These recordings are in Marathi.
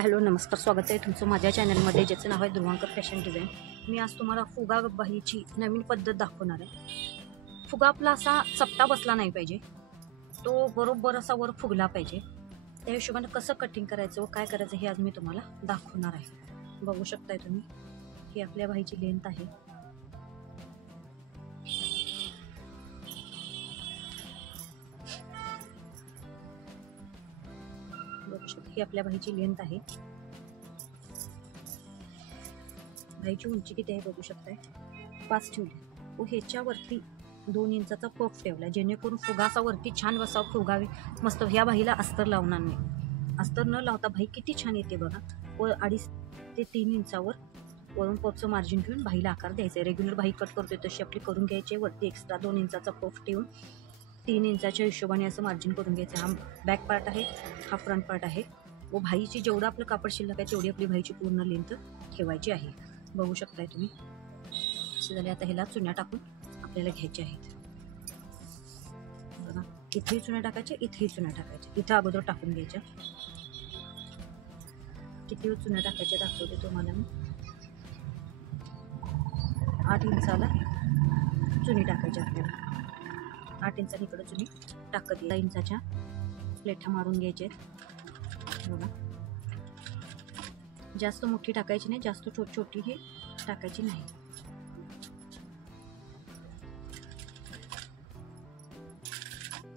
हाय हॅलो नमस्कार, स्वागत आहे तुमचं माझ्या चॅनलमध्ये, ज्याचं नाव आहे ध्रुवांकर फॅशन डिझाईन. मी आज तुम्हाला फुगा बाहीची नवीन पद्धत दाखवणार आहे. फुगा आपला असा चपटा बसला नाही पाहिजे, तो बरोबर असा वर फुगला पाहिजे. त्या हिशोबाने कसं कटिंग करायचं व काय करायचं हे आज मी तुम्हाला दाखवणार आहे. बघू शकताय तुम्ही, ही आपल्या बाहीची लेंथ आहे. ही आपल्या बाहीची लेंथ आहे. बाहीची उंची किती आहे बघू शकताय, 5 ठेवली व ह्याच्यावरती 2 इंचाचा पफ ठेवला, जेणेकरून फुगासा वरती छान बसा फुगावी मस्त. ह्या बाहीला अस्तर लावणार नाही, अस्तर न लावता बाही किती छान येते बघा. व 2.5 ते 3 इंचावर वरून पफचं मार्जिन घेऊन बाहीला आकार द्यायचा. रेग्युलर बाही कट करतोय तशी आपली करून घ्यायची. वरती एक्स्ट्रा 2 इंचाचा पफ ठेवून 3 इंचाच्या हिशोबाने असं मार्जिन करून घ्यायचं. हा बॅक पार्ट आहे, हा फ्रंट पार्ट आहे. व बाहीची जेवढं आपलं कापड शिल्लक आहे तेवढी आपली बाहीची पूर्ण लेंथ ठेवायची आहे. बघू शकताय तुम्ही. असे झाले. आता ह्याला चुन्या टाकून आपल्याला घ्यायच्या आहेत बघा. इथेही चुन्या टाकायच्या, इथेही चुन्या टाकायच्या. इथं अगोदर टाकून घ्यायच्या. किती चुन्या टाकायच्या दाखवते तुम्हाला मी. 8 इंचाला चुनी टाकायची आपल्याला. 8 इंचाने इकडं चुनी टाकत 10 इंचाच्या प्लेटा मारून घ्यायच्या बघा. जास्त मोठी टाकायची नाही, जास्त छोटी ही टाकायची नाही.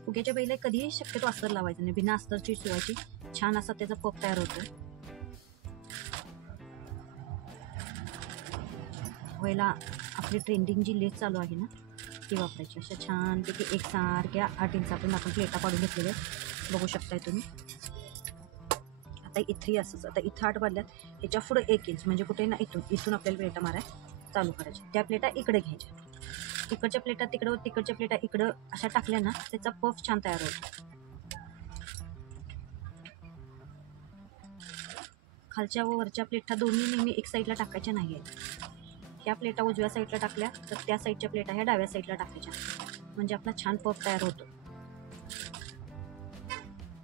फुग्याच्या बाईला कधीही शक्यतो अस्तर लावायचं नाही, बिना अस्तरची शिवायची. छान असा त्याचा पफ तयार होतो. व्हायला आपली ट्रेंडिंग जी लेस चालू आहे ना ती वापरायची. अशा छानपैकी एकसारख्या 8 इंचातून आपण प्लेटा काढून घेतलेल्या बघू शकताय तुम्ही. आता इथेही असंच. आता इथं 8 बांधल्यात, ह्याच्या पुढे 1 इंच म्हणजे कुठे ना इथून आपल्याला प्लेटा मारायला चालू करायच्या. त्या प्लेटा इकडे घ्यायच्या. तिकडच्या प्लेटा तिकडं, तिकडच्या प्लेटा इकडं अशा टाकल्या ना त्याचा पफ छान तयार होतो. खालच्या व वरच्या प्लेटा दोन्ही नेहमी एक साईडला टाकायच्या नाही आहेत. ह्या प्लेटा उजव्या साईडला टाकल्या तर त्या साईडच्या प्लेटा ह्या डाव्या साईडला टाकायच्या, म्हणजे आपला छान पफ तयार होतो.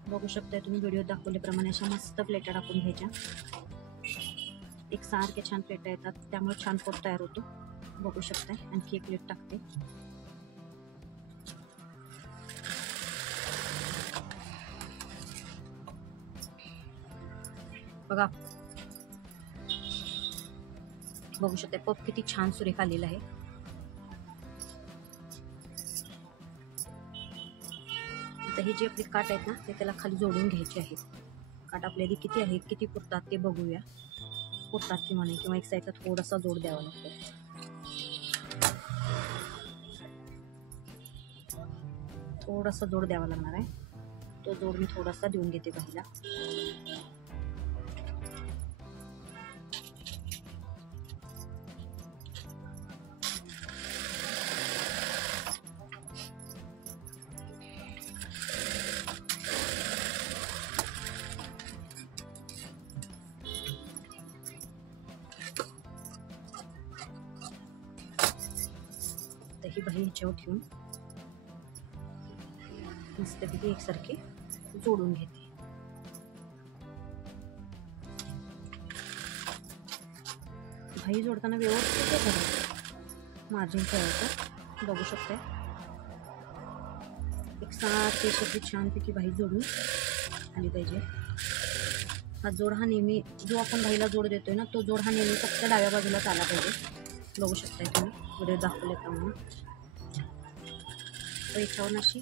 बघू शकताय तुम्ही व्हिडिओ दाखवल्याप्रमाणे अशा मस्त प्लेटा टाकून घ्यायच्या. एकसारख्या छान प्लेटा येतात, त्यामुळे छान पफ तयार होतो. बघू शकताय. आणखी एक प्लेट टाकते. बघा, बघू शकताय पफ किती छान सुरेख आलेला आहे. आता हे जे आपले काट आहेत ना ते त्याला खाली जोडून घ्यायचे आहेत. काट आपल्याला किती आहेत, किती पुरतात ते बघूया. पुरतात किंवा नाही, किंवा एक साईडला थोडासा जोड द्यावा लागतो. थोडासा जोड द्यावा लागणार आहे. तो जोड मी थोडासा देऊन घेते बाहीला. ही बाही ह्याच्यावर ठेवून मस्तपैकी एकसारखी जोडून घेते. बाही जोडताना व्यवस्थित मार्जिन ठेवायचं. बघू शकताय एकसारखी अशी छानपैकी बाही जोडून आली पाहिजे. हा जोड हा नेहमी जो आपण बाहीला जोड देतोय ना तो जोड हा नेहमी फक्त डाव्या बाजूलाच आला पाहिजे. बघू शकताय तुम्ही व्हिडिओ दाखवल्याप्रमाणे. तर याच्यावर अशी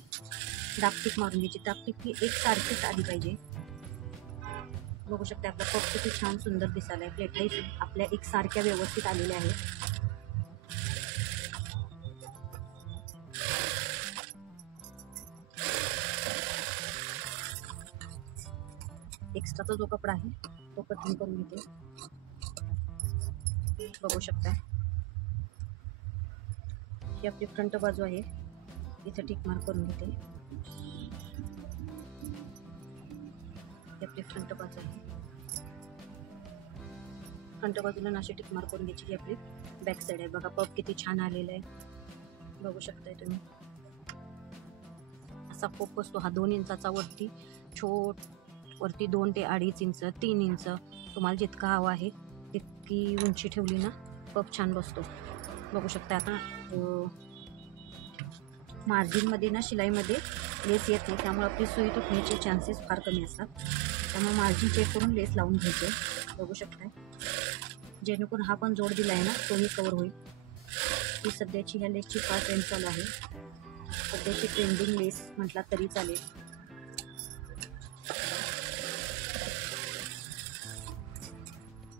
दापटीक मारून घ्यायची. दापटीक ही एकसारखीच आली पाहिजे. बघू शकता आपला पफ किती छान सुंदर दिसायला आहे. प्लेटाही आपल्या एकसारख्या व्यवस्थित आलेल्या आहेत. एक्स्ट्राचा जो कपडा आहे तो कटिंग करून घेते. बघू शकता ही आपली फ्रंट बाजू आहे, इथे टिक मार्क करून घेते. ही आपली फ्रंट बाजू आहे. फ्रंट बाजूला नाशी टिक मार्क करून घ्यायची. ही आपली बॅक साईड आहे. बघा पफ किती छान आलेला आहे. बघू शकताय तुम्ही. असा पफ बसतो हा 2 इंचाचा वरती वरती 2 ते 2.5 इंच 3 इंच तुम्हाला जितका हवा आहे तितकी उंची ठेवली ना पफ छान बसतो. बघू शकता. आता मार्जिनमध्ये ना शिलाईमध्ये लेस येते, त्यामुळे आपली सुई तुटण्याचे चान्सेस फार कमी असतात. त्यामुळे मार्जिन चेक करून लेस लावून घ्यायचे. बघू शकताय, जेणेकरून हा पण जोड दिला आहे ना तोही कवर होईल. ही सध्याची ह्या लेसची फार ट्रेंड चालू आहे. सध्याची ट्रेंडिंग लेस म्हटला तरी चालेल.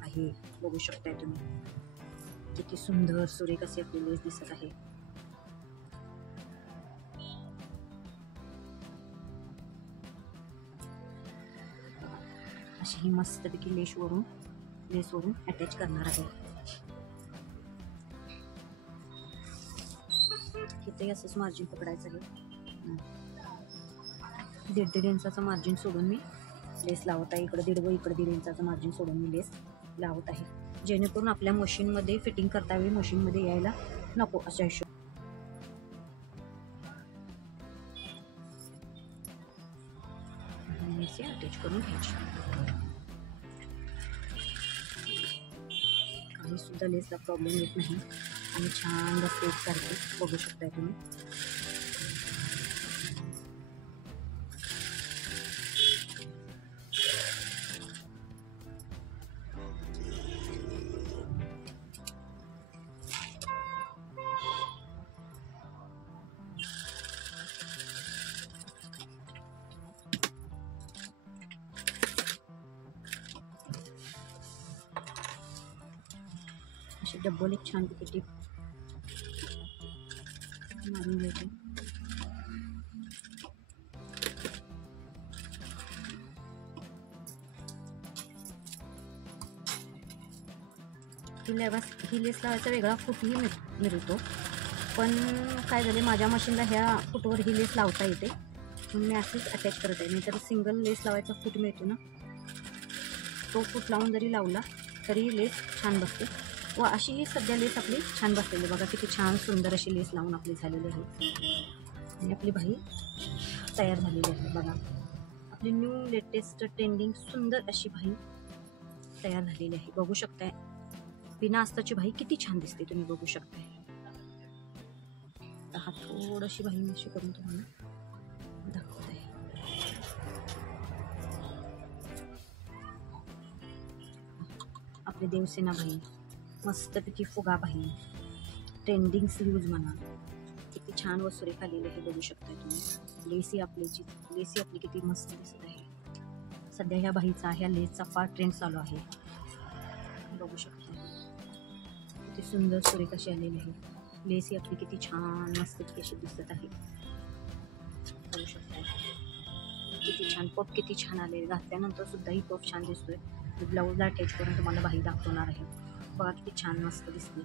आहे बघू शकताय तुम्ही किती सुंदर सुरेख असे आपली लेस दिसत आहे. अशी ही मस्तपैकी लेसवरून अटॅच करणार आहे. इथे असंच मार्जिन पकडायचं आहे. 1.5 इंचाचं मार्जिन सोडून मी लेस लावत आहे. इकडे 1.5 व इकडे 1.5 इंचाचं मार्जिन सोडून मी लेस लावत आहे, जेणेकरून आपल्या मशीनमध्ये फिटिंग करता वेळी मशीनमध्ये यायला नको अशा हिशोब. अटॅच करून घ्यायची. काही सुद्धा लेसला प्रॉब्लेम येत नाही आणि छान बसते सारखे. बघू शकताय तुम्ही. अशी डबल एक छान टिप मारून घ्यायची. ही लेस लावायचा वेगळा फूटही मिळतो, पण काय झाले माझ्या मशीनला ह्या फूटवर ही लेस लावता येते म्हणून मी अशीच अटॅच करत आहे. नाहीतर सिंगल लेस लावायचा फूट मिळतो ना, तो फूट लावून जरी लावला तरी लेस छान बसते. व अशी ही सध्या लेस आपली छान बसलेली. बघा किती छान सुंदर अशी लेस लावून आपली झालेली आहे आणि आपली बाही तयार झालेली आहे. बघा आपली न्यू लेटेस्ट ट्रेंडिंग सुंदर अशी बाही तयार झालेली आहे. बघू शकताय बिना अस्ताची बाही किती छान दिसते, तुम्ही बघू शकताय. हा थोडीशी बाही मी अशी करून तुम्हाला दाखवत आहे. आपली देवसेना बाही, मस्तपैकी फुगा बाही, ट्रेंडिंग स्लीव्ज म्हणा, किती छान व सुरेख आलेली आहे. बघू शकताय तुम्ही. लेसी आपली किती मस्त दिसत आहे. सध्या ह्या बाहीचा ह्या लेसचा फार ट्रेंड चालू आहे. बघू शकता किती सुंदर सुरेख अशी आलेली आहे. लेसी आपली किती छान मस्तपैकी अशी दिसत आहे. बघू शकता किती छान पफ किती छान आले. घातल्यानंतर सुद्धा ही पफ छान दिसतोय. ब्लाऊजला अटॅच करून तुम्हाला बाही दाखवणार आहे. बघा किती छान मस्त दिसते.